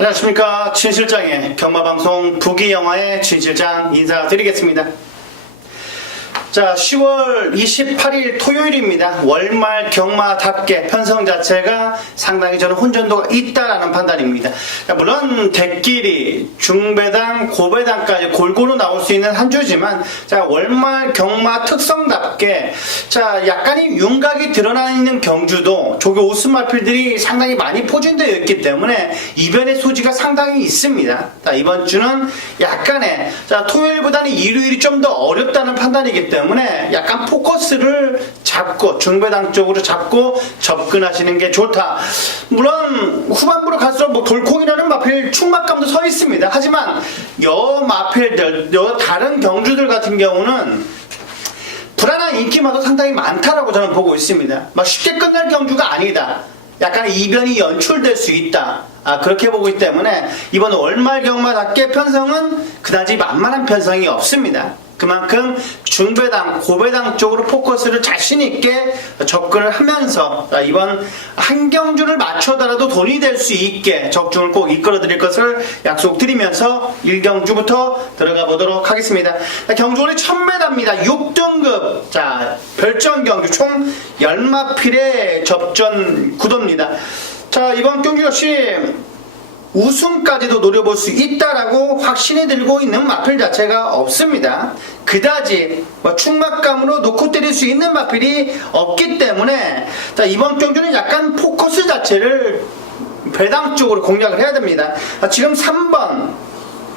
안녕하십니까. 진실장의 경마방송 부기영화의 진실장 인사드리겠습니다. 자, 10월 28일 토요일입니다. 월말 경마답게 편성 자체가 상당히 저는 혼전도가 있다라는 판단입니다. 자, 물론 대끼리, 중배당, 고배당까지 골고루 나올 수 있는 한 주지만, 자, 월말 경마 특성답게, 자, 약간의 윤곽이 드러나 있는 경주도 조교 오스마필들이 상당히 많이 포진되어 있기 때문에 이변의 소지가 상당히 있습니다. 자, 이번 주는 약간의, 자, 토요일보다는 일요일이 좀 더 어렵다는 판단이기 때문에 약간 포커스를 잡고 중배당 쪽으로 잡고 접근하시는 게 좋다. 물론 후반부로 갈수록 뭐 돌콩이라는 마필 충막감도 서 있습니다. 하지만 여 마필들, 여 다른 경주들 같은 경우는 불안한 인기마도 상당히 많다라고 저는 보고 있습니다. 막 쉽게 끝날 경주가 아니다. 약간 이변이 연출될 수 있다. 그렇게 보고 있기 때문에 이번 월말 경마답게 편성은 그다지 만만한 편성이 없습니다. 그만큼 중배당, 고배당 쪽으로 포커스를 자신있게 접근을 하면서 이번 한 경주를 맞춰더라도 돈이 될 수 있게 적중을 꼭 이끌어 드릴 것을 약속드리면서 1경주부터 들어가 보도록 하겠습니다. 경주원이 1000m입니다. 6등급. 자, 별정 경주 총 10마필의 접전 구도입니다. 자, 이번 경주 역시 우승까지도 노려볼 수 있다라고 확신이 들고 있는 마필 자체가 없습니다. 그다지 충막감으로 놓고 때릴 수 있는 마필이 없기 때문에, 자, 이번 경주는 약간 포커스 자체를 배당 쪽으로 공략을 해야 됩니다. 지금 3번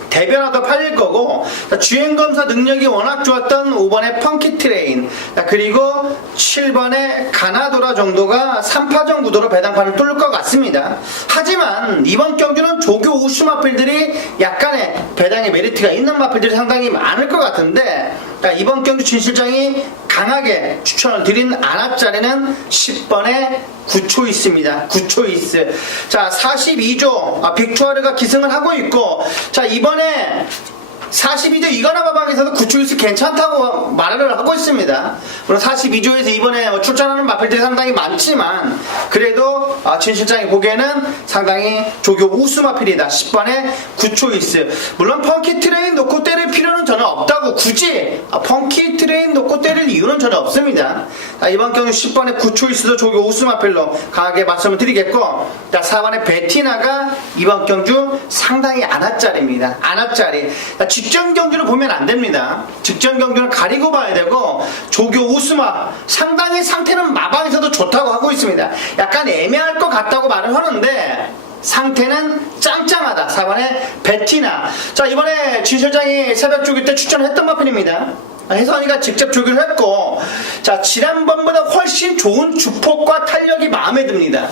대변화도 팔릴 거고, 주행검사 능력이 워낙 좋았던 5번의 펑키트레인, 그리고 7번의 가나도라 정도가 3파전 구도로 배당판을 뚫을 것 같습니다. 하지만 이번 경주는 조교 우수 마필들이 약간의 배당의 메리트가 있는 마필들이 상당히 많을 것 같은데, 이번 경주 진실장이 강하게 추천을 드린 안압자리는 10번의 9초이스입니다. 9초이스. 자, 42조 빅투아르가 기승을 하고 있고, 자, 이번에 42조 이거나마방에서도 9초이스 괜찮다고 말을 하고 있습니다. 물론 42조에서 이번에 출전하는 마필들이 상당히 많지만 그래도 진 실장이 보기에는 상당히 조교 우수 마필이다. 10번에 9초이스. 물론 펑키 트레인 놓고 때릴 필요는 전혀 없다고, 굳이 펑키 트레인 놓고 때릴 이유는 전혀 없습니다. 이번 경주 10번에 9초이스도 조교 우수 마필로 강하게 말씀을 드리겠고, 4번에 베티나가 이번 경주 상당히 안압자리입니다. 안압자리. 직전 경주를 보면 안 됩니다. 직전 경주는 가리고 봐야 되고, 조교 우스마 상당히 상태는 마방에서도 좋다고 하고 있습니다. 약간 애매할 것 같다고 말을 하는데 상태는 짱짱하다. 4번에 베티나. 자, 이번에 진 실장이 새벽 조교 때 추천했던 마필입니다. 혜선이가 직접 조교를 했고, 자, 지난번보다 훨씬 좋은 주폭과 탄력이 마음에 듭니다.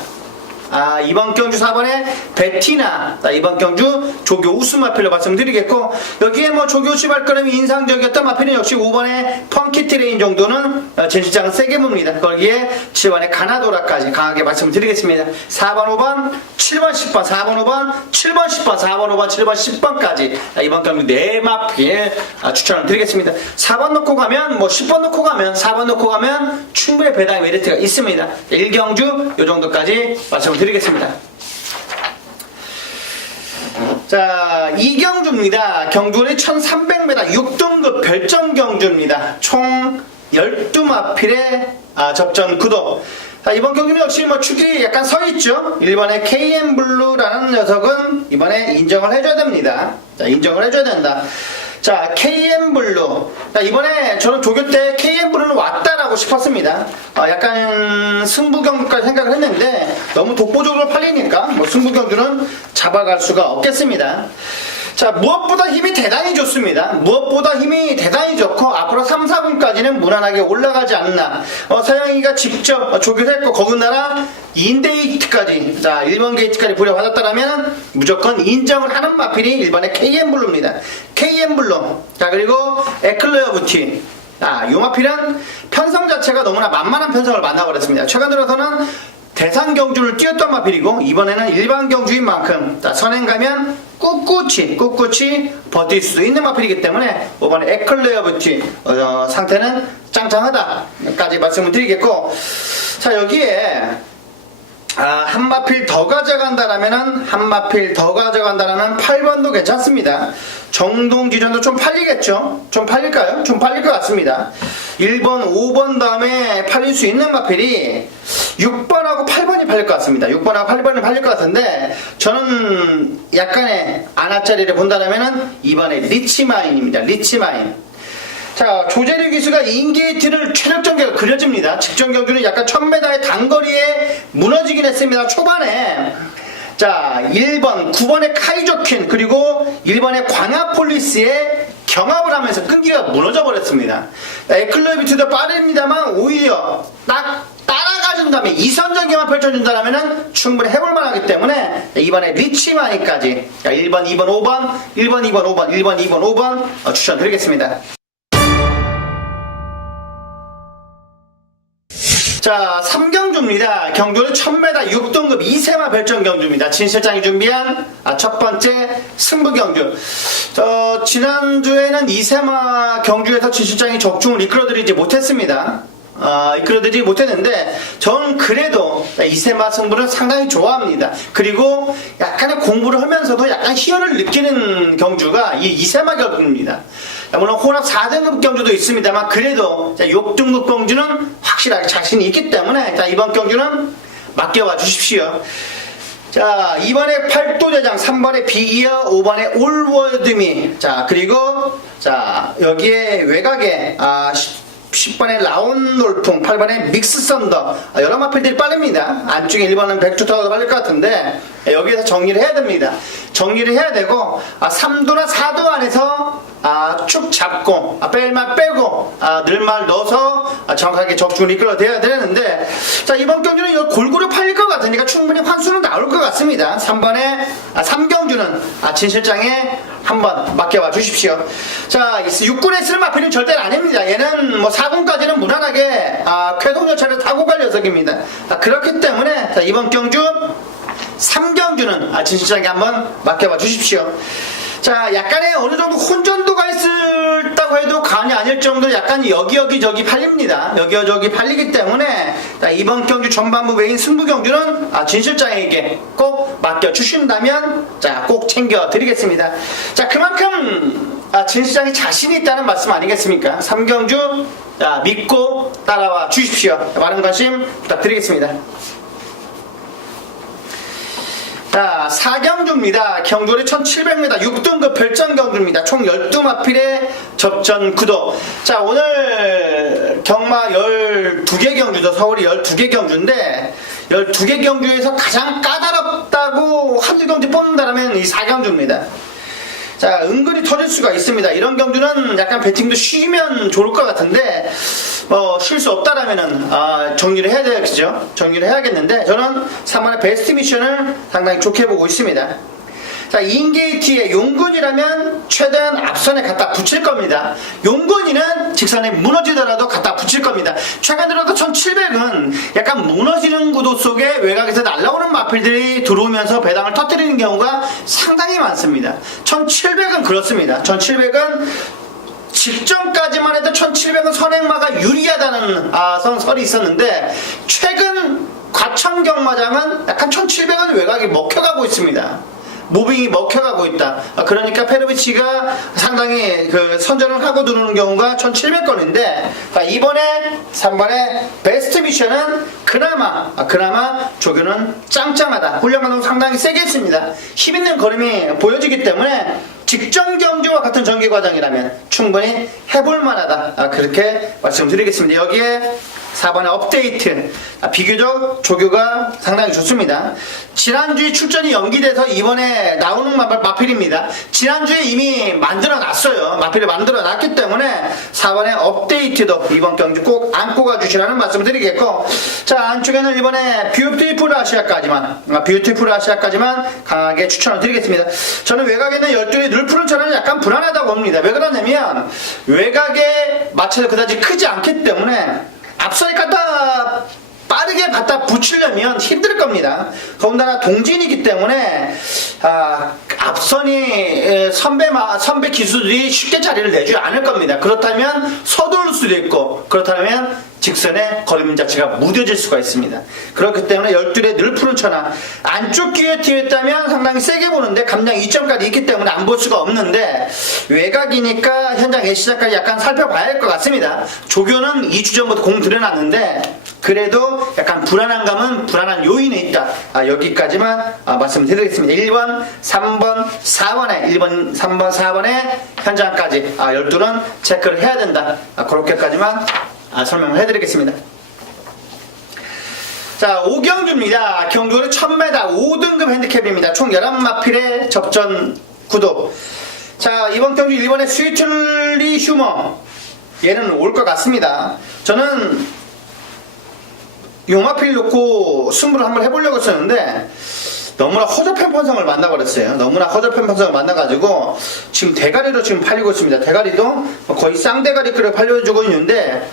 이번 경주 4번에 베티나, 이번 경주 조교 우수 마필로 말씀드리겠고, 여기에 뭐 조교 시발걸음이 인상적이었던 마필은 역시 5번에 펑키 트레인 정도는 진 실장은 세게 봅니다. 거기에 7번에 가나도라까지 강하게 말씀드리겠습니다. 4번, 5번, 7번, 10번, 4번, 5번, 7번, 10번, 4번, 5번, 7번, 10번까지 이번 경주 4마필 추천을 드리겠습니다. 4번 놓고 가면, 10번 놓고 가면, 4번 놓고 가면 충분히 배당의 메리트가 있습니다. 1경주 요 정도까지 말씀을 드리겠습니다. 자, 2경주입니다. 경주는 1300m 6등급 별정 경주입니다. 총 12마필의 접전 구도. 자, 이번 경주는 역시 축이 약간 서 있죠. 1번의 KM블루라는 녀석은 이번에 인정을 해줘야 됩니다. 자, 인정을 해줘야 된다. 자, KM블루. 자, 이번에 저는 조교 때 KM블루는 왔다라고 싶었습니다. 약간 승부경주까지 생각을 했는데 너무 독보적으로 팔리니까 승부경주는 잡아갈 수가 없겠습니다. 자, 무엇보다 힘이 대단히 좋습니다. 무엇보다 힘이 대단히 좋고 앞으로 3, 4분까지는 무난하게 올라가지 않나. 서영이가 직접 조교를 했고, 거기다가 인데이트까지, 자, 1번 게이트까지 부려받았다라면 무조건 인정을 하는 마필이 1번의 KM블루입니다. KM블루. 자, 그리고 에클레어 부티. 이 마필은 편성 자체가 너무나 만만한 편성을 만나버렸습니다. 최근 들어서는 대상 경주를 뛰었던 마필이고, 이번에는 일반 경주인 만큼 선행 가면 꿋꿋이 버틸 수도 있는 마필이기 때문에 5번에 에클레어 부티 상태는 짱짱하다까지 말씀을 드리겠고, 자, 여기에 한 마필 더 가져간다라면은, 한 마필 더 가져간다라면 8번도 괜찮습니다. 정동기전도 좀 팔리겠죠? 좀 팔릴까요? 좀 팔릴 것 같습니다. 1번, 5번 다음에 팔릴 수 있는 마필이 6번하고 8번이 팔릴 것 같습니다. 6번하고 8번이 팔릴 것 같은데, 저는 약간의 안하짜리를 본다라면은 2번의 리치마인입니다. 리치마인. 자, 조재리 기수가 인게이트를 최적 전개가 그려집니다. 직전 경주는 약간 1000m의 단거리에 무너지긴 했습니다. 초반에. 자, 1번, 9번의 카이조퀸, 그리고 1번의 광야폴리스에 경합을 하면서 끈기가 무너져 버렸습니다. 에클로비트도 빠릅니다만 오히려 딱 따라가준 다음에 이선 전개만 펼쳐준다면 충분히 해볼만 하기 때문에 이번에 리치마니까지 1번, 2번, 5번, 1번, 2번, 5번, 1번, 2번, 5번 추천드리겠습니다. 자, 3경주입니다. 경주는 1000m 6등급 2세마 별정 경주입니다. 진 실장이 준비한 첫 번째 승부 경주. 지난주에는 2세마 경주에서 진 실장이 적중을 이끌어드리지 못했습니다. 이끌어드리지 못했는데, 저는 그래도 2세마 승부를 상당히 좋아합니다. 그리고 약간의 공부를 하면서도 약간 희열을 느끼는 경주가 이 2세마 경주입니다. 물론 혼합 4등급 경주도 있습니다만, 그래도 6등급 경주는 확실하게 자신이 있기 때문에, 이번 경주는 맡겨봐 주십시오. 자, 2번에 팔도대장, 3번에 비기어, 5번에 올워드미. 자, 그리고, 여기에 외곽에, 10번에 라온놀풍, 8번에 믹스썬더, 여러 마필들이 빠릅니다. 안쪽에 1번은 백투타워도 빠를 것 같은데, 여기에서 정리를 해야 됩니다. 정리를 해야 되고, 3도나 4도 안에서 축 잡고, 뺄만 빼고, 늘말 넣어서 정확하게 적중을 이끌어내야 되는데, 자, 이번 경주는 이거 골고루 팔릴 것 같으니까 충분히 환수는 나올 것 같습니다. 3번에 3경주는 진 실장에 한번 맡겨봐 주십시오. 자, 6군에 쓸 마필은 절대 아닙니다. 얘는 뭐 4군까지는 무난하게 쾌동열차를 타고 갈 녀석입니다. 그렇기 때문에 이번 경주 3경주는 진 실장에 한번 맡겨봐 주십시오. 자, 약간의 어느 정도 혼전도가 있었다고 해도 과언이 아닐 정도로 약간 여기저기 팔립니다. 여기저기 팔리기 때문에 이번 경주 전반부 메인 승부 경주는 진 실장에게 꼭 맡겨주신다면 꼭 챙겨드리겠습니다. 자, 그만큼 진 실장이 자신이 있다는 말씀 아니겠습니까? 3경주 믿고 따라와 주십시오. 많은 관심 부탁드리겠습니다. 자, 4경주입니다. 경주는 1700m 6등급 별정 경주입니다. 총 12마필의 접전 구도. 자, 오늘 경마 12개 경주죠. 서울이 12개 경주인데 12개 경주에서 가장 까다롭다고 한두 경주 뽑는다면 이 4경주입니다. 자, 은근히 터질 수가 있습니다. 이런 경주는 약간 배팅도 쉬면 좋을 것 같은데 쉴 수 없다라면은 정리를 해야 되겠죠. 정리를 해야겠는데, 저는 3번의 베스트 미션을 상당히 좋게 보고 있습니다. 자, 인게이트의 용근이라면 최대한 앞선에 갖다 붙일 겁니다. 용근이는 직선에 무너지더라도 갖다 붙일 겁니다. 최근 들어서 1700은 약간 무너지는 구도 속에 외곽에서 날아오는 마필들이 들어오면서 배당을 터뜨리는 경우가 상당히 많습니다. 1700은 그렇습니다. 1700은 직전까지만 해도 1700은 선행마가 유리하다는 설이 있었는데, 최근 과천 경마장은 약간 1700은 외곽이 먹혀가고 있습니다. 무빙이 먹혀가고 있다. 그러니까 페로비치가 상당히 선전을 하고 들어오는 경우가 1700건인데, 이번에 3번의 베스트 미션은 그나마 조교는 짱짱하다. 훈련만으로 상당히 세게 했습니다. 힘있는 걸음이 보여지기 때문에 직전 경주와 같은 전개 과정이라면 충분히 해볼만하다. 그렇게 말씀드리겠습니다. 여기에 4번의 업데이트, 비교적 조교가 상당히 좋습니다. 지난주에 출전이 연기돼서 이번에 나오는 마필입니다. 지난주에 이미 만들어놨어요. 마필을 만들어놨기 때문에 4번의 업데이트도 이번 경주 꼭 안고 가주시라는 말씀을 드리겠고, 자, 안쪽에는 이번에 뷰티풀 아시아까지만 강하게 추천을 드리겠습니다. 저는 외곽에는 12의 늘푸른 차는 약간 불안하다고 봅니다. 왜 그러냐면 외곽에 마찰이 그다지 크지 않기 때문에 앞선이 빠르게 갖다 붙이려면 힘들 겁니다. 더군다나 동진이기 때문에 앞선이 선배 기수들이 쉽게 자리를 내주지 않을 겁니다. 그렇다면 서두를 수도 있고, 그렇다면 직선의 걸음 자체가 무뎌질 수가 있습니다. 그렇기 때문에 12의 늘 푸른 천하 안쪽 귀에 튀었다면 상당히 세게 보는데 감량 2점까지 있기 때문에 안 볼 수가 없는데 외곽이니까 현장 예시작까지 약간 살펴봐야 할 것 같습니다. 조교는 2주 전부터 공 들여놨는데 그래도 약간 불안한 요인이 있다. 여기까지만 말씀드리겠습니다. 1번, 3번, 4번에 1번, 3번, 4번에 현장까지 12는 체크를 해야 된다. 그렇게까지만 설명을 해드리겠습니다. 자, 오경주입니다. 경주는 1000m 5등급 핸디캡입니다. 총 11마필의 접전 구도. 자, 이번 경주 1번의 스위틀리 휴머. 얘는 올 것 같습니다. 저는 용마필 놓고 승부를 한번 해보려고 했었는데 너무나 허접한 편성을 만나버렸어요. 너무나 허접한 편성을 만나가지고 지금 대가리로 지금 팔리고 있습니다. 대가리도 거의 쌍대가리급으로 팔려주고 있는데,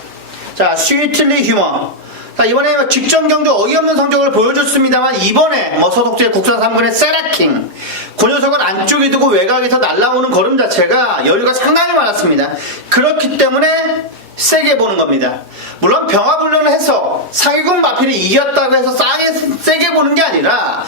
자, 스위틀리 휴머. 자, 이번에 직전 경주 어이없는 성적을 보여줬습니다만 이번에 서독제 국산 3군의 세라킹 그 녀석은 안쪽에 두고 외곽에서 날아오는 걸음 자체가 여유가 상당히 많았습니다. 그렇기 때문에 세게 보는 겁니다. 물론 병화불륜을 해서 상위군 마필이 이겼다고 해서 세게 보는 게 아니라,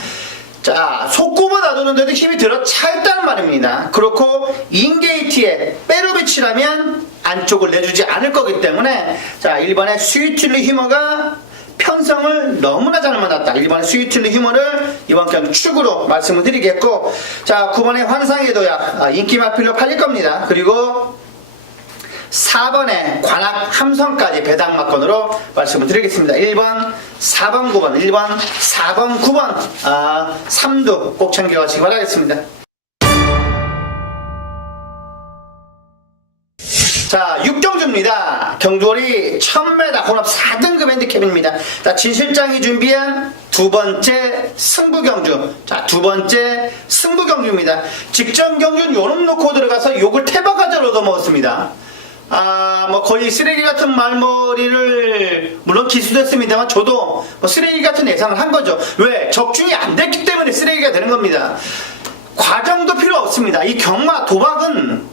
자, 속구만 놔두는데도 힘이 들어 차 있다는 말입니다. 그렇고 인게이트에 빼로비치라면 안쪽을 내주지 않을 거기 때문에, 자, 1번의 스위틀리 휴머가 편성을 너무나 잘 만났다. 1번의 스위틀리 휴머를 이번 경기 축으로 말씀을 드리겠고, 자, 9번의 환상의 도약 인기 마필로 팔릴 겁니다. 그리고 4번에 관악 함성까지 배당마건으로 말씀을 드리겠습니다. 1번, 4번, 9번, 1번, 4번, 9번 3두 꼭 챙겨가시기 바라겠습니다. 자, 6경주입니다. 경주월이 1000m 혼합 4등급 핸디캡입니다. 자, 진 실장이 준비한 두 번째 승부경주. 자, 두 번째 승부경주입니다. 직전 경주는 요놈 놓고 들어가서 욕을 태바가지로 얻어먹었습니다. 거의 쓰레기 같은 말머리를 물론 기수됐습니다만 저도 쓰레기 같은 예상을 한 거죠. 왜? 적중이 안 됐기 때문에 쓰레기가 되는 겁니다. 과정도 필요 없습니다. 이 경마 도박은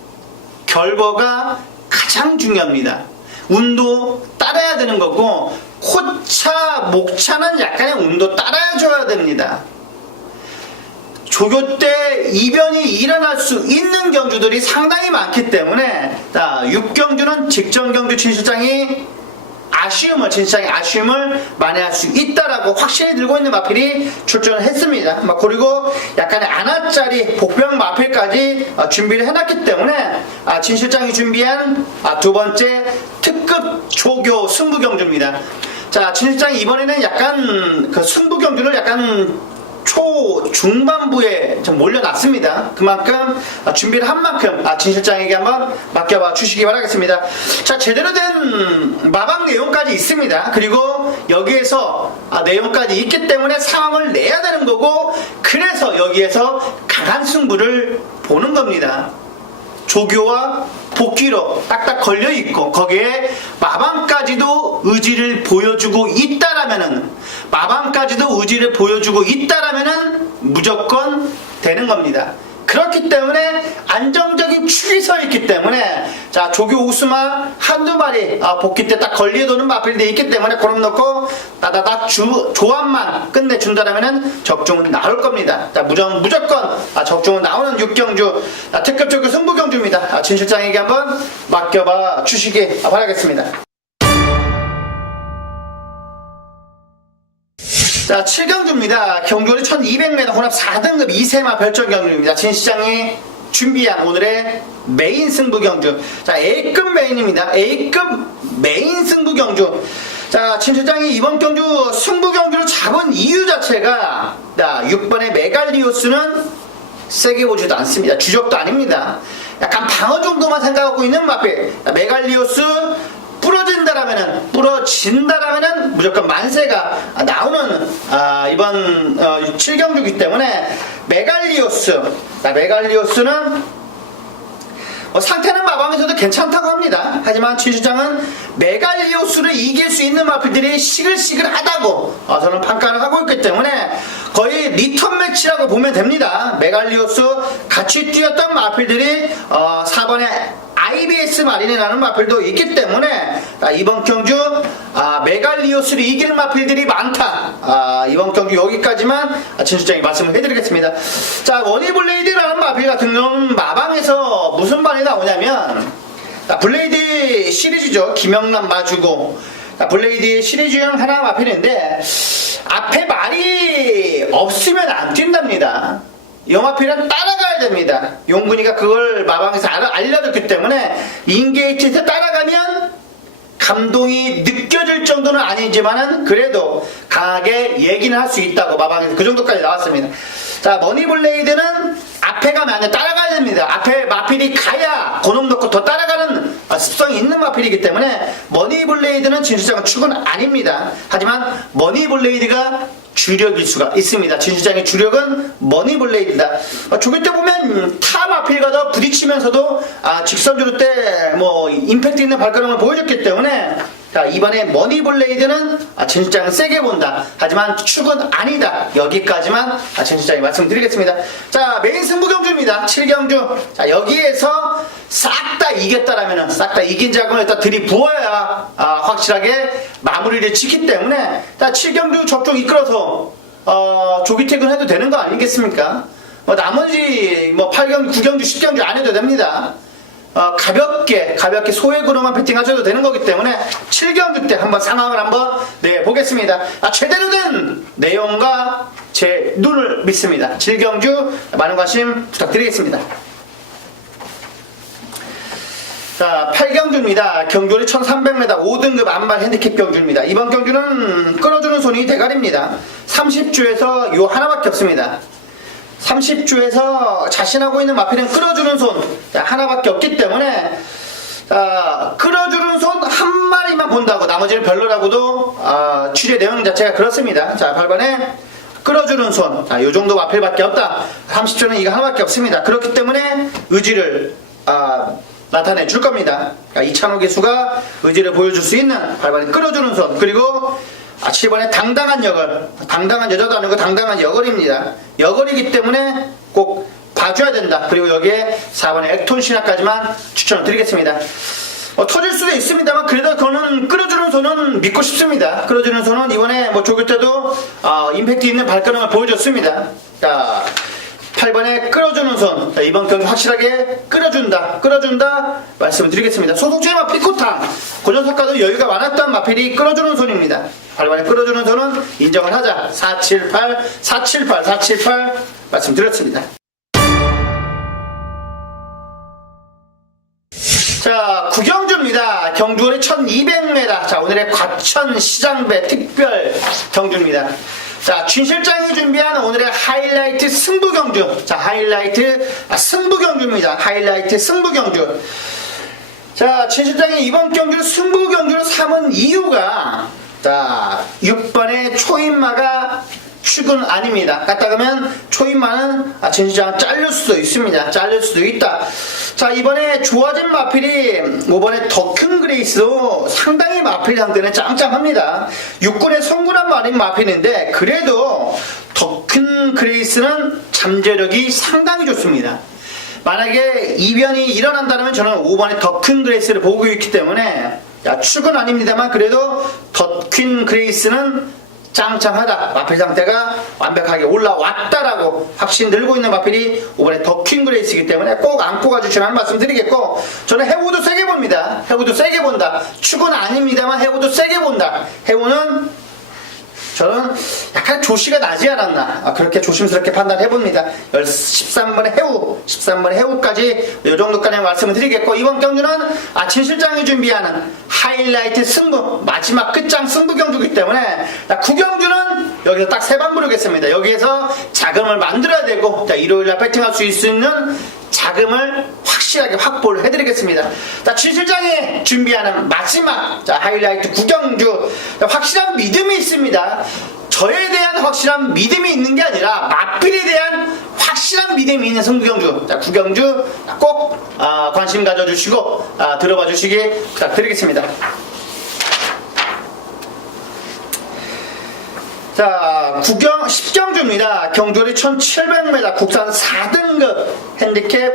결과가 가장 중요합니다. 운도 따라야 되는 거고 코차, 목차는 약간의 운도 따라줘야 됩니다. 조교 때 이변이 일어날 수 있는 경주들이 상당히 많기 때문에, 자, 6경주는 직전 경주 진실장이 아쉬움을 만회할 수 있다라고 확신이 들고 있는 마필이 출전을 했습니다. 그리고 약간의 안아짜리 복병 마필까지 준비를 해놨기 때문에 진실장이 준비한 두 번째 특급 조교 승부경주입니다. 자, 진실장이 이번에는 약간 그 승부경주를 약간 중반부에 좀 몰려놨습니다. 그만큼 준비를 한 만큼 진 실장에게 한번 맡겨봐 주시기 바라겠습니다. 자, 제대로 된 마방 내용까지 있습니다. 그리고 여기에서 내용까지 있기 때문에 상황을 내야 되는 거고, 그래서 여기에서 강한 승부를 보는 겁니다. 조교와 복귀로 딱딱 걸려있고 거기에 마방까지도 의지를 보여주고 있다라면은 무조건 되는 겁니다. 그렇기 때문에 안정적인 축이 서 있기 때문에, 자, 조교 우스마 한두 마리 복귀 때 딱 걸려도는 마필들이 있기 때문에 그럼 넣고 따다닥 조합만 끝내준다라면은 적중은 나올 겁니다. 자, 무조건 적중은 나오는 6경주 특급 조교 승부경주입니다. 진 실장에게 한번 맡겨봐 주시기 바라겠습니다. 자, 7경주입니다. 경주월이 1200m 혼합 4등급 2세마 별점 경주입니다. 진 시장이 준비한 오늘의 메인 승부경주. 자, A급 메인입니다. A급 메인 승부경주. 자, 진 실장이 이번 경주 승부경주를 잡은 이유 자체가, 6번의 메갈리오스는 세게 보지도 않습니다. 주적도 아닙니다. 약간 방어 정도만 생각하고 있는 마필. 메갈리오스 부러진다라면은 무조건 만세가 나오는 이번 7경주이기 때문에 메갈리오스는 상태는 마방에서도 괜찮다고 합니다. 하지만 진실장은 메갈리오스를 이길 수 있는 마필들이 시글시글하다고 저는 평가를 하고 있기 때문에 거의 리턴 매치라고 보면 됩니다. 메갈리오스 같이 뛰었던 마필들이 4번에 IBS 마린이라는 마필도 있기 때문에 이번 경주 메갈리오스를 이길 마필들이 많다. 이번 경기 여기까지만 진 실장이 말씀을 해드리겠습니다. 자, 머니블레이드라는 마필 같은 경우는 마방에서 무슨 반이 나오냐면, 블레이드 시리즈죠. 김영남 마주고, 블레이드의 시리즈 중 하나 마필인데, 앞에 말이 없으면 안 뛴답니다. 이 마필은 따라가야 됩니다. 용군이가 그걸 마방에서 알려줬기 때문에 인게이트에서 따라가면 감동이 느껴질 정도는 아니지만은 그래도 강하게 얘기는 할 수 있다고 마방에서 그 정도까지 나왔습니다. 자, 머니블레이드는 앞에 가면 안 돼. 따라가야 됩니다. 앞에 마필이 가야 고놈 넣고 더 따라가는 습성이 있는 마필이기 때문에 머니블레이드는 진실장은 축은 아닙니다. 하지만 머니블레이드가 주력일 수가 있습니다. 진실장의 주력은 머니블레이드다. 조기 때 보면 타 마필과도 부딪히면서도 직선주로 때 뭐 임팩트 있는 발걸음을 보여줬기 때문에 자, 이번에 머니블레이드는 진실장은 세게 본다. 하지만 축은 아니다. 여기까지만 진실장이 말씀드리겠습니다. 자, 메인 승부 경주입니다. 7경주. 자, 여기에서 싹 다 이겼다라면 싹 다 이긴 자금을 일단 들이부어야 확실하게 마무리를 짓기 때문에 자, 7경주 접종 이끌어서 조기 퇴근해도 되는 거 아니겠습니까? 나머지 8경주, 9경주, 10경주 안 해도 됩니다. 가볍게 소액으로만 배팅하셔도 되는 거기 때문에 7경주 때 한번 상황을 한번 보겠습니다. 제대로 된 내용과 제 눈을 믿습니다. 7경주 많은 관심 부탁드리겠습니다. 자, 8경주입니다. 경주리 1300m 5등급 안발 핸디캡 경주입니다. 이번 경주는 끌어주는 손이 대가리입니다. 30주에서 요 하나밖에 없습니다. 30주에서 자신하고 있는 마필은 끌어주는 손 하나밖에 없기 때문에 끌어주는 손 한 마리만 본다고 나머지는 별로라고도 취재 내용 자체가 그렇습니다. 자, 8번에 끌어주는 손 요 정도 마필밖에 없다. 30주는 이거 하나밖에 없습니다. 그렇기 때문에 의지를 나타내 줄 겁니다. 이찬호 기수가 의지를 보여줄 수 있는 8번에 끌어주는 손, 그리고 7번에 당당한 여걸, 당당한 여자도 아니고 당당한 여걸입니다. 여걸이기 때문에 꼭 봐줘야 된다. 그리고 여기에 4번에 액톤 신화까지만 추천을 드리겠습니다. 터질 수도 있습니다만 그래도 그거는 끌어주는 손은 믿고 싶습니다. 끌어주는 손은 이번에 조교 때도 임팩트 있는 발걸음을 보여줬습니다. 자, 8번에 끌어주는 손. 자, 이번 경기 확실하게 끌어준다 말씀을 드리겠습니다. 소속주의 마필 피코탕 고전석가도 여유가 많았던 마필이 끌어주는 손입니다. 8번에 끌어주는 손은 인정을 하자. 478 말씀드렸습니다. 자, 구경주입니다. 경주거리 1200m. 자, 오늘의 과천 시장배 특별 경주입니다. 자, 진 실장이 준비한 오늘의 하이라이트 승부경주. 자, 하이라이트 승부경주입니다. 하이라이트 승부경주. 자, 진 실장이 이번 경주를 승부경주로 삼은 이유가 자, 6번의 초인마가 축은 아닙니다. 갖다 가면 초인마는 진 실장은 잘릴 수도 있습니다. 잘릴 수도 있다. 자, 이번에 좋아진 마필이 5번에 더 큰 그레이스도 상당히 마필 상대는 짱짱합니다. 6군의 성군한 말인 마필인데 그래도 더 큰 그레이스는 잠재력이 상당히 좋습니다. 만약에 이변이 일어난다면 저는 5번에 더 큰 그레이스를 보고 있기 때문에 축은 아닙니다만 그래도 더 큰 그레이스는 짱짱하다. 마필 상태가 완벽하게 올라왔다라고 확신 들고 있는 마필이 이번에 더 퀸 그레이스이기 때문에 꼭 안고 가주시라는 말씀 드리겠고, 저는 해우도 세게 봅니다. 해우도 세게 본다. 축은 아닙니다만 해우도 세게 본다. 해우는 저는 약간 조시가 나지 않았나 그렇게 조심스럽게 판단해봅니다. 13번의 해우 13번의 해우까지 이 정도까지 말씀을 드리겠고, 이번 경주는 진 실장이 준비하는 하이라이트 승부 마지막 끝장 승부 경주이기 때문에 구경주는 여기서 딱 세 방 부르겠습니다. 여기에서 자금을 만들어야 되고 일요일날 배팅할 수 있는 자금을 확실하게 확보를 해드리겠습니다. 진 실장이 준비하는 마지막 하이라이트 구경주, 확실한 믿음이 있습니다. 저에 대한 확실한 믿음이 있는 게 아니라 마필에 대한 확실한 믿음이 있는 승부경주. 구경주 꼭 관심 가져주시고 들어봐 주시기 부탁드리겠습니다. 자, 10경주입니다. 경주거리 1700m 국산 4등급 핸디캡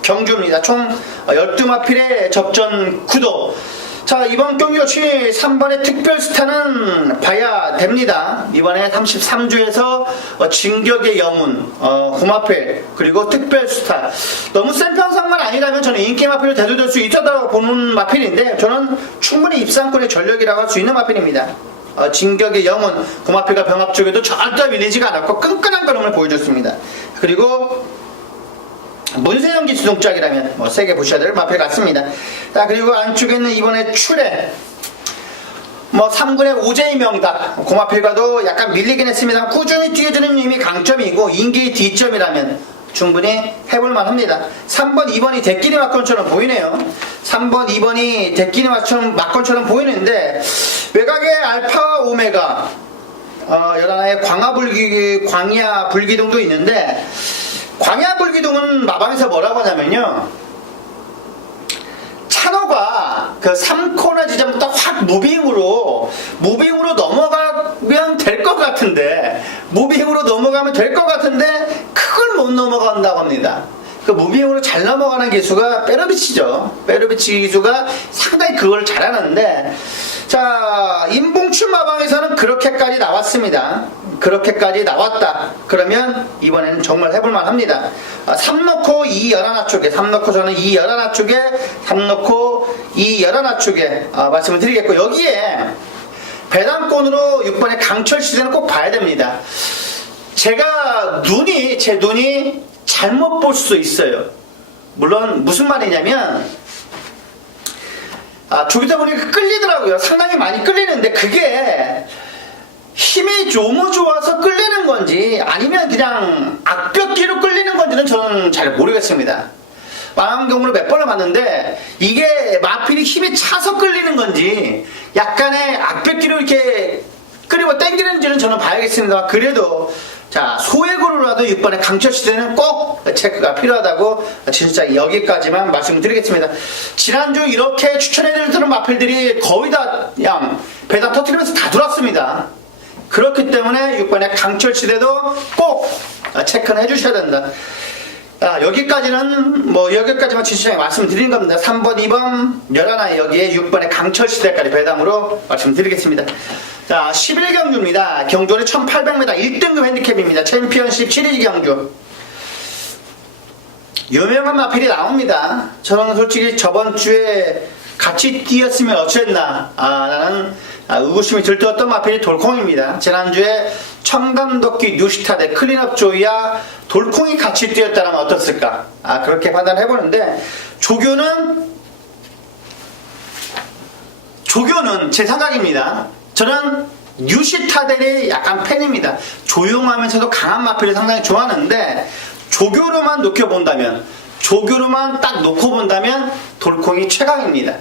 경주입니다. 총 12마필의 접전 구도. 자, 이번 경기 역시 3번의 특별스타는 봐야 됩니다. 이번에 33주에서 진격의 영웅, 구마필, 그리고 특별스타. 너무 센 편성만 아니라면 저는 인기 마필을 대두될 수 있었다고 보는 마필인데, 저는 충분히 입상권의 전력이라고 할 수 있는 마필입니다. 진격의 영웅, 구마필과 병합 쪽에도 절대 밀리지가 않았고 끈끈한 걸음을 보여줬습니다. 그리고 문세영기 주동짝이라면 세게 보셔야 될 마필 같습니다. 자, 그리고 안쪽에는 이번에 출애 3군의 오제이 명닭 고마필과도 약간 밀리긴 했습니다. 꾸준히 뛰어주는 힘이 강점이고 인기의 D점이라면 충분히 해볼만 합니다. 3번, 2번이 대끼리 막건처럼 보이네요. 3번, 2번이 대끼리 막건처럼 보이는데 외곽에 알파 오메가 여러 하나의 광야 불기둥도 있는데, 광야 불기둥은 마방에서 뭐라고 하냐면요, 찬호가 그 3코너 지점부터 확 무빙으로 넘어가면 될 것 같은데, 그걸 못 넘어간다고 합니다. 그 무빙으로 잘 넘어가는 기수가 페로비치죠. 페로비치 기수가 상당히 그걸 잘하는데, 자, 임봉춘 마방에서는 그렇게까지 나왔습니다. 그렇게까지 나왔다. 그러면 이번에는 정말 해볼만 합니다. 3 넣고 2 열하나 쪽에, 3 넣고 저는 2 열하나 쪽에, 3 넣고 2 열하나 쪽에 말씀을 드리겠고, 여기에 배당권으로 6번의 강철 시대는 꼭 봐야 됩니다. 제 눈이 잘못 볼 수 있어요. 물론 무슨 말이냐면, 저기다 보니까 끌리더라고요. 상당히 많이 끌리는데 그게 힘이 너무 좋아서 끌리는 건지 아니면 그냥 악벽기로 끌리는 건지는 저는 잘 모르겠습니다. 많은 경우를 몇 번을 봤는데 이게 마필이 힘이 차서 끌리는 건지 약간의 악벽기로 이렇게 끌리고 땡기는지는 저는 봐야겠습니다. 그래도 자, 소액으로라도 6번의 강철시대는 꼭 체크가 필요하다고 진짜 여기까지만 말씀드리겠습니다. 지난주 이렇게 추천해드렸던 마필들이 거의 다 그냥 배당 터뜨리면서 다 들어왔습니다. 그렇기 때문에 6번의 강철시대도 꼭 체크는 해주셔야 된다. 여기까지는 여기까지만 진실하게 말씀드린 겁니다. 3번, 2번, 11 여기에 6번의 강철시대까지 배당으로 말씀드리겠습니다. 자, 11경주입니다. 경주는 1800m 1등급 핸디캡입니다. 챔피언십 시리즈 경주. 유명한 마필이 나옵니다. 저는 솔직히 저번주에 같이 뛰었으면 어쨌나 라는 의구심이 들떴던 마필이 돌콩입니다. 지난주에 청담도끼 뉴시타 대 클린업 조이와 돌콩이 같이 뛰었다면 어떻을까, 그렇게 판단해보는데, 조교는 제 생각입니다. 저는 뉴시타델이 약간 팬입니다. 조용하면서도 강한 마필을 상당히 좋아하는데, 조교로만 딱 놓고 본다면 돌콩이 최강입니다.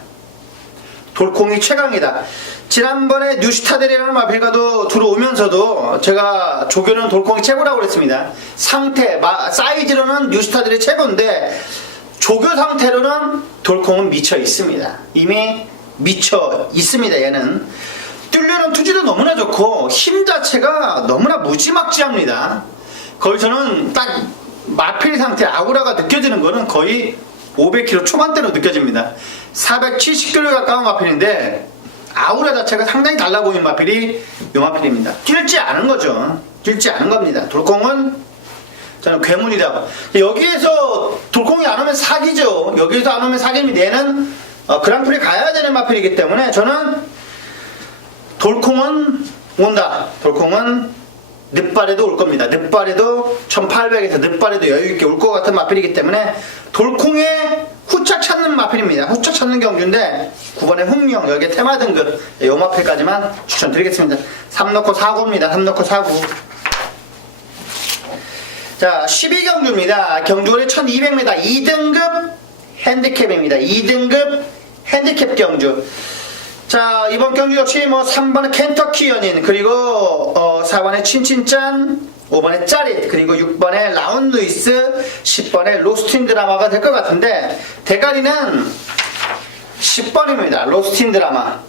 돌콩이 최강이다. 지난번에 뉴시타델이라는 마필과도 들어오면서도 제가 조교는 돌콩이 최고라고 그랬습니다. 상태, 사이즈로는 뉴시타델이 최고인데 조교 상태로는 돌콩은 미쳐 있습니다. 이미 미쳐 있습니다. 얘는 뚫려는 투지도 너무나 좋고 힘 자체가 너무나 무지막지합니다. 거의 저는 딱 마필 상태 아우라가 느껴지는 거는 거의 500kg 초반대로 느껴집니다. 470kg 가까운 마필인데 아우라 자체가 상당히 달라 보이는 마필이 이 마필입니다. 뛰지 않은 거죠. 뛰지 않은 겁니다. 돌콩은 저는 괴물이다. 여기에서 돌콩이 안 오면 사기죠. 여기에서 안 오면 사기입니다. 얘는 그랑프리 가야 되는 마필이기 때문에 저는 돌콩은 온다. 돌콩은 늦발에도 올 겁니다. 늦발에도 1800에서 늦발에도 여유있게 올 것 같은 마필이기 때문에 돌콩에 후착 찾는 마필입니다. 후착 찾는 경주인데 9번의 흥룡, 여기에 테마 등급 요 마필까지만 추천드리겠습니다. 3 넣고 4구입니다. 3 넣고 4구. 자, 12경주입니다. 경주거리 1200m 2등급 핸디캡입니다. 2등급 핸디캡 경주. 자, 이번 경주 역시 3번의 켄터키 연인, 그리고 4번의 친친짠, 5번의 짜릿, 그리고 6번의 라운 루이스, 10번의 로스틴 드라마가 될 것 같은데, 대가리는 10번입니다. 로스틴 드라마.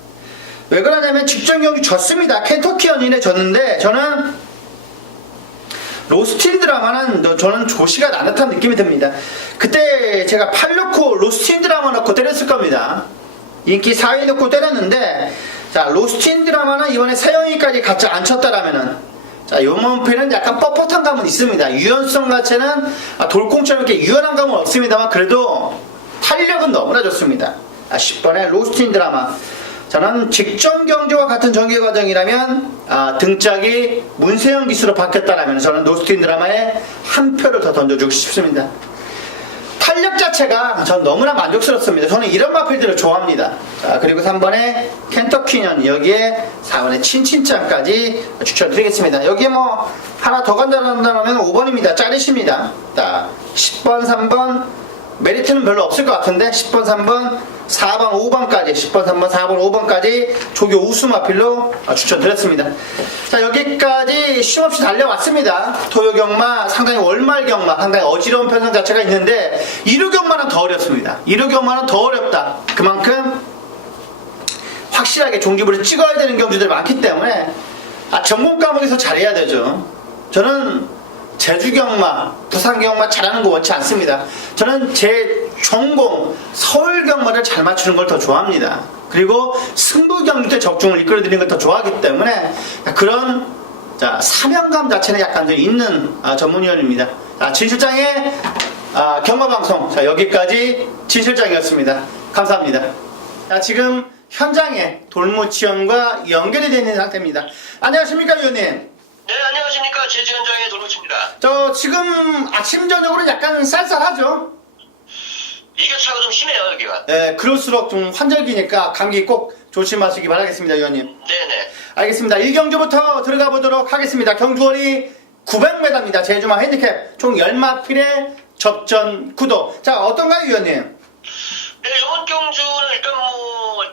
왜 그러냐면 직전 경주 졌습니다. 켄터키 연인에 졌는데, 저는 로스틴 드라마는 저는 조시가 나는 듯한 느낌이 듭니다. 그때 제가 8 넣고 로스틴 드라마 넣고 때렸을 겁니다. 인기 4위 놓고 때렸는데, 자, 로스트인 드라마는 이번에 세영이까지 같이 안 쳤다라면은, 자, 요 몸필은 약간 뻣뻣한 감은 있습니다. 유연성 자체는 돌콩처럼 이렇게 유연한 감은 없습니다만, 그래도 탄력은 너무나 좋습니다. 10번의 로스트인 드라마. 저는 직전 경주와 같은 전개 과정이라면 등짝이 문세영 기수로 바뀌었다라면 저는 로스트인 드라마에 한 표를 더 던져주고 싶습니다. 탄력 자체가 전 너무나 만족스럽습니다. 저는 이런 마필들을 좋아합니다. 자, 그리고 3번에 켄터키년, 여기에 4번에 친친짱까지 추천드리겠습니다. 여기에 뭐 하나 더 간다면 5번입니다. 짜릿입니다. 자, 10번, 3번 메리트는 별로 없을 것 같은데 10번, 3번, 4번, 5번까지 10번, 3번, 4번, 5번까지 조교 우수 마필로 추천드렸습니다. 자, 여기까지 쉼없이 달려왔습니다. 토요경마, 상당히 월말경마, 상당히 어지러운 편성 자체가 있는데 일요경마는 더 어렵습니다. 일요경마는 더 어렵다. 그만큼 확실하게 종기부를 찍어야 되는 경주들이 많기 때문에 전문 과목에서 잘해야 되죠. 저는 제주경마, 부산경마 잘하는 거 원치 않습니다. 저는 제 전공 서울경마를 잘 맞추는 걸 더 좋아합니다. 그리고 승부경주 때 적중을 이끌어드리는 걸 더 좋아하기 때문에 그런 사명감 자체는 약간 좀 있는 전문위원입니다. 진 실장의 경마방송, 여기까지 진 실장이었습니다. 감사합니다. 지금 현장에 돌무치원과 연결이 되어 있는 상태입니다. 안녕하십니까 위원님? 네, 안녕하십니까. 제주 현장의 돌무치입니다. 저 지금 아침 저녁으로 약간 쌀쌀하죠? 일교차가 좀 심해요, 여기가. 네, 그럴수록 좀 환절기니까 감기 꼭 조심하시기 바라겠습니다, 위원님. 네네. 알겠습니다. 1경주부터 들어가 보도록 하겠습니다. 경주거리 900m입니다. 제주마 핸디캡 총 10마필의 접전 구도. 자, 어떤가요, 위원님? 네, 이번 경주는 일단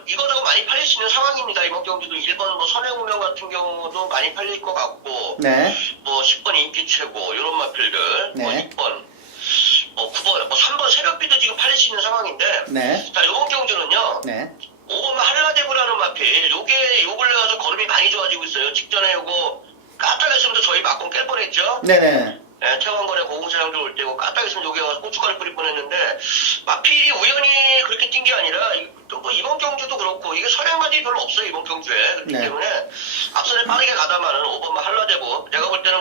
이거저거 많이 팔릴 수 있는 상황입니다. 이번 경주도 1번 선행우명 같은 경우도 많이 팔릴 것 같고, 네. 10번 인기 최고, 이런 마필들, 네. 6번, 9번, 3번 새벽비도 지금 팔릴 수 있는 상황인데, 네. 자, 이번 경주는요, 네. 5번 한라대부라는 마필, 요게, 요 근래 가서 걸음이 많이 좋아지고 있어요. 직전에 요거, 깜짝 했으면 저희 막공 깰 뻔했죠? 네네. 네, 태광거래 고공사장들 올 때고 깜빡했으면 여기 와서 고춧가루 뿌릴 뻔했는데 마필이 우연히 그렇게 뛴 게 아니라 이번 경주도 그렇고 이게 선행마디 별로 없어요 이번 경주에. 그렇기 네. 때문에 앞선에 빠르게 가다마는 5번 한라대부 내가 볼 때는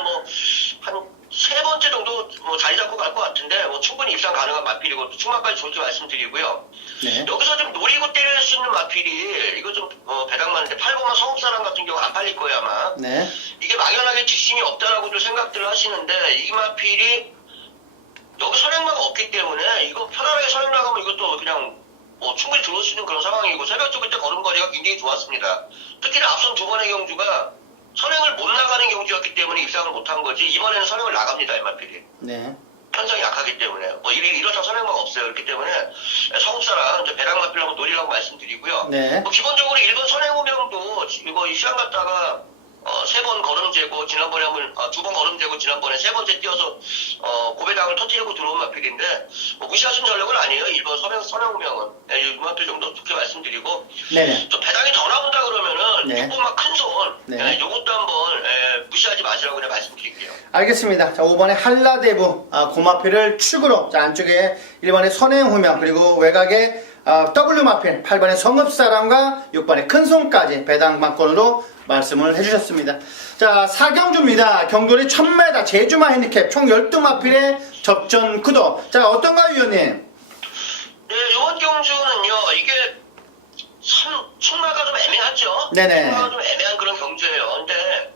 한 3번째 정도 자리 잡고 갈 것 같은데 충분히 입상 가능한 마필이고 충만까지 좋게 말씀드리고요. 네. 여기서 좀 노리고 때릴 수 있는 마필이 이거 좀 배당 많은데 8번만 성읍사람 같은 경우 안 팔릴 거예요 아마. 네. 이게 막연하게 뒷심이 없다라고들 생각들을 하시는데 이 마필이 여기 선행마가 없기 때문에 이거 편안하게 선행 나가면 이것도 그냥 충분히 들어올 수 있는 그런 상황이고 새벽 쪽일 때 걸음거리가 굉장히 좋았습니다. 특히나 앞선 두 번의 경주가 선행을 못 나가는 경주였기 때문에 입상을 못한 거지 이번에는 선행을 나갑니다 이 마필이. 네. 편성이 약하기 때문에 이렇다 선행마가 없어요. 그렇기 때문에 성읍사랑 배당 마필을 한번 노리라고 말씀드리고요. 네. 기본적으로 1번 선행우명도 이거 시간 갔다가 3번 걸음 재고 지난번에 2번 걸음 재고 지난번에 3번째 뛰어서 고배당을 터뜨리고 들어온 마필인데 무시하신 전력은 아니에요. 1번 선행우명은 이 마필 정도 좋게 말씀드리고 네네. 좀 배당이 더 나온다 그러면은 네. 6번만 큰손 네. 요것도 한번 무시하지 마시라고 그냥 말씀드릴게요. 알겠습니다. 자, 5번에 한라대부 고마필을 축으로 안쪽에 1번에 선행후명 그리고 외곽에 W마필 8번에 성읍사람과 6번에 큰손까지 배당만권으로 말씀을 해주셨습니다. 자, 4경주입니다. 경돌이 1000m 제주마 핸디캡 총 12마필의 접전 구도. 자, 어떤가요, 위원님? 네, 이번 경주는요, 이게 승마가 좀 애매하죠? 네네. 승마가 좀 애매한 그런 경주예요. 근데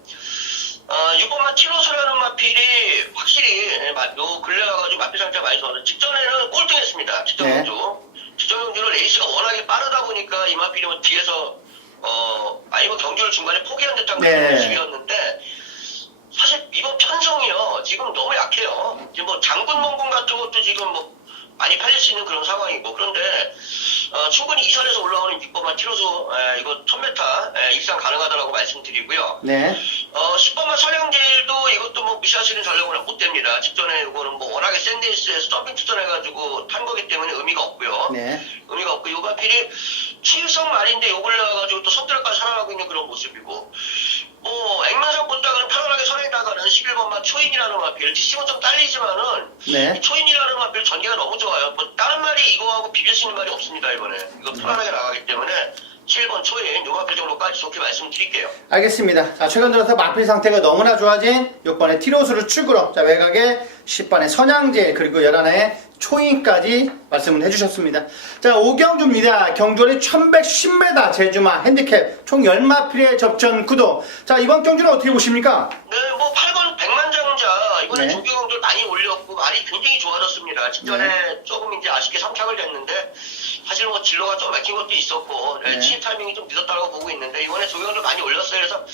6번만 티로스라는 마필이 확실히 요 근래 가가지고 마필 상태가 많이 좋아서 직전에는 꼴등했습니다. 직전 네. 경주. 직전 경주는 레이스가 워낙에 빠르다 보니까 이 마필이 뒤에서 아니면 경주를 중간에 포기한 듯한 그런 네. 모습이었는데 사실 이번 편성이요 지금 너무 약해요. 지금 장군 몽군 같은 것도 지금 많이 팔릴 수 있는 그런 상황이고 그런데 충분히 2선에서 올라오는 6번만 티로수 이거 1000m 입상 가능하다라고 말씀드리고요. 네. 10번만 설영길도 이것도 무시하시는 전력은 못 됩니다. 직전에 이거는 워낙에 센 레이스에서 점핑 투전해가지고 탄 거기 때문에 의미가 없고요. 네. 의미가 없고 요 마필이 치유성 말인데 요걸 나가지고 또 선두력까지 살아가고 있는 그런 모습이고 액면상 본다고는 편안하게 선행 나가는 11번만 초인이라는 마필 뒷심은 좀 딸리지만은 네. 이 초인이라는 마필 전개가 너무 좋아요. 다른 말이 이거하고 비빌 수 있는 말이 없습니다, 이번에. 이거 편안하게 나가기 때문에 7번 초에 요마필 정도까지 좋게 말씀드릴게요. 알겠습니다. 자, 최근 들어서 마필 상태가 너무나 좋아진 6번의 티로스를 축으로, 자, 외곽에 10번의 선양제, 그리고 11의 초인까지 말씀을 해주셨습니다. 자, 오경주입니다. 경주월이 1110m 제주마 핸디캡 총 10마필의 접전 구도. 자, 이번 경주는 어떻게 보십니까? 네, 뭐 8번 백만장자 이번에 네. 조경도 많이 올렸고 말이 굉장히 좋아졌습니다. 직전에 조금 이제 아쉽게 3착을 됐는데 사실 뭐 진로가 좀 막힌 것도 있었고 네. 취입 타이밍이 좀 늦었다고 보고 있는데 이번에 조경도 많이 올렸어요. 그래서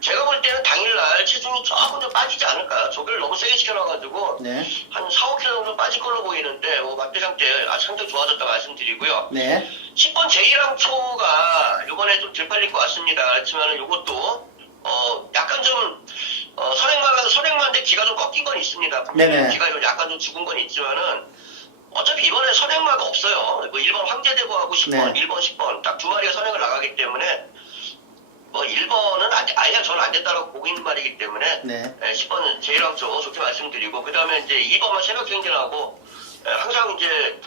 제가 볼 때는 당일날 체중이 조금 좀 빠지지 않을까. 조경을 너무 세게 시켜놔가지고 네. 한 4, 5kg 정도 빠질 걸로 보이는데 뭐 마필 상태 아주 상당히 좋아졌다 말씀드리고요. 네. 10번 제1항 초가 이번에 좀 들팔릴 것 같습니다. 그렇지만 이것도 약간 좀 선행만데 기가 좀 꺾인 건 있습니다. 네네. 기가 좀 약간 좀 죽은 건 있지만은 어차피 이번에 선행마가 없어요. 뭐 1번 황제대보하고 10번, 네. 1번, 10번 딱 두 마리가 선행을 나가기 때문에 뭐 1번은 아예 저는 안 됐다고 보고 있는 말이기 때문에 네. 10번은 제1항 초 좋게 말씀드리고 그 다음에 이제 2번만 새벽 경진하고 항상 이제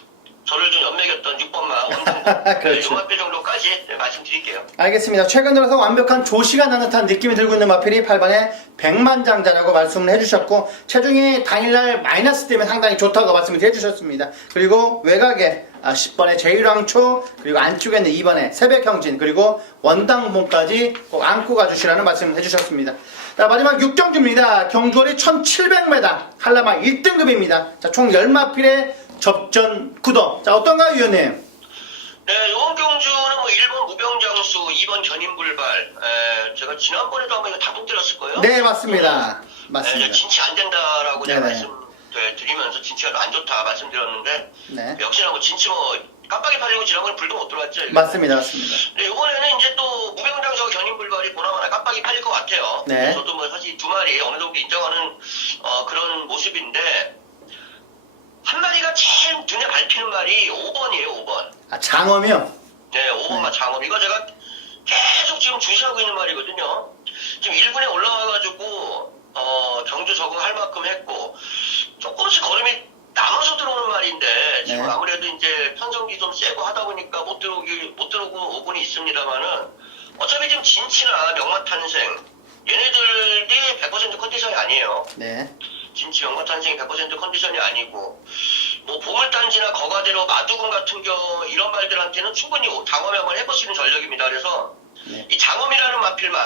저를 좀 연맥였던 6번만 원정도 그렇죠. 요마필 정도까지 말씀드릴게요. 알겠습니다. 최근 들어서 완벽한 조시가 나는 듯한 느낌이 들고 있는 마필이 8번의 백만장자라고 말씀을 해주셨고, 체중이 당일날 마이너스 때문에 상당히 좋다고 말씀을 해주셨습니다. 그리고 외곽에 10번의 제1왕초, 그리고 안쪽에는 2번의 새벽형진, 그리고 원당봉까지 꼭 안고 가주시라는 말씀을 해주셨습니다. 자, 마지막 6경주입니다. 경주월이 1700m, 한라마 1등급입니다. 자, 총 10마필의 접전 구도. 자, 어떤가요, 위원님? 네, 이번 경주는 뭐 1번 무병장수, 2번 견인불발. 제가 지난번에도 한번 이거 단독 드렸을 거예요. 네, 맞습니다. 맞습니다. 진치 안 된다라고 제가 네네. 말씀드리면서 진치가 안 좋다 말씀드렸는데 네. 역시나 뭐 진치 뭐 깜빡이 팔리고 지난번에 불도 못 들어왔죠. 이거. 맞습니다. 맞습니다. 네, 이번에는 이제 또 무병장수와 견인불발이 보나마나 깜빡이 팔릴 것 같아요. 네. 저도 뭐 사실 두 마리 어느 정도 인정하는 그런 모습인데 한 마리가 제일 눈에 밟히는 말이 5번이에요. 5번. 아, 장엄이요? 네, 5번만 장엄. 이거 제가 계속 지금 주시하고 있는 말이거든요. 지금 1군에 올라와가지고 경주 적응할 만큼 했고 조금씩 걸음이 남아서 들어오는 말인데 지금 네. 아무래도 이제 편성기 좀 세고 하다 보니까 못 들어오고 5군이 있습니다만은 어차피 지금 진치나 명마탄생 얘네들이 100% 컨디션이 아니에요. 네. 진치 명마탄생이 100% 컨디션이 아니고 뭐 보물단지나 거가대로 마두군 같은 이런 말들한테는 충분히 장엄형을 해볼 수 있는 전력입니다. 그래서 네. 이 장엄이라는 마필만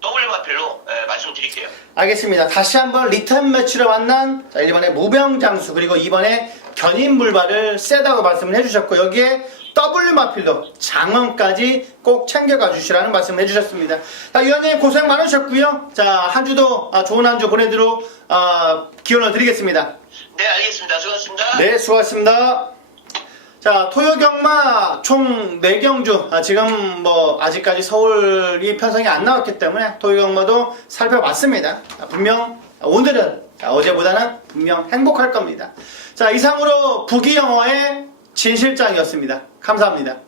W 마필로 말씀드릴게요. 알겠습니다. 다시 한번 리턴 매치로 만난 1번의 무병장수, 그리고 2번의 견인불발을 세다고 말씀을 해주셨고, 여기에 W 마필도 장엄까지 꼭 챙겨가 주시라는 말씀을 해주셨습니다. 자, 위원님 고생 많으셨고요. 자, 한 주도 좋은 한 주 보내도록 기원을 드리겠습니다. 네, 알겠습니다. 수고하셨습니다. 네, 수고하셨습니다. 자, 토요경마 총 4경주. 지금 뭐 아직까지 서울이 편성이 안 나왔기 때문에 토요경마도 살펴봤습니다. 분명 오늘은 어제보다는 분명 행복할 겁니다. 자, 이상으로 부기영화의 진실장이었습니다. 감사합니다.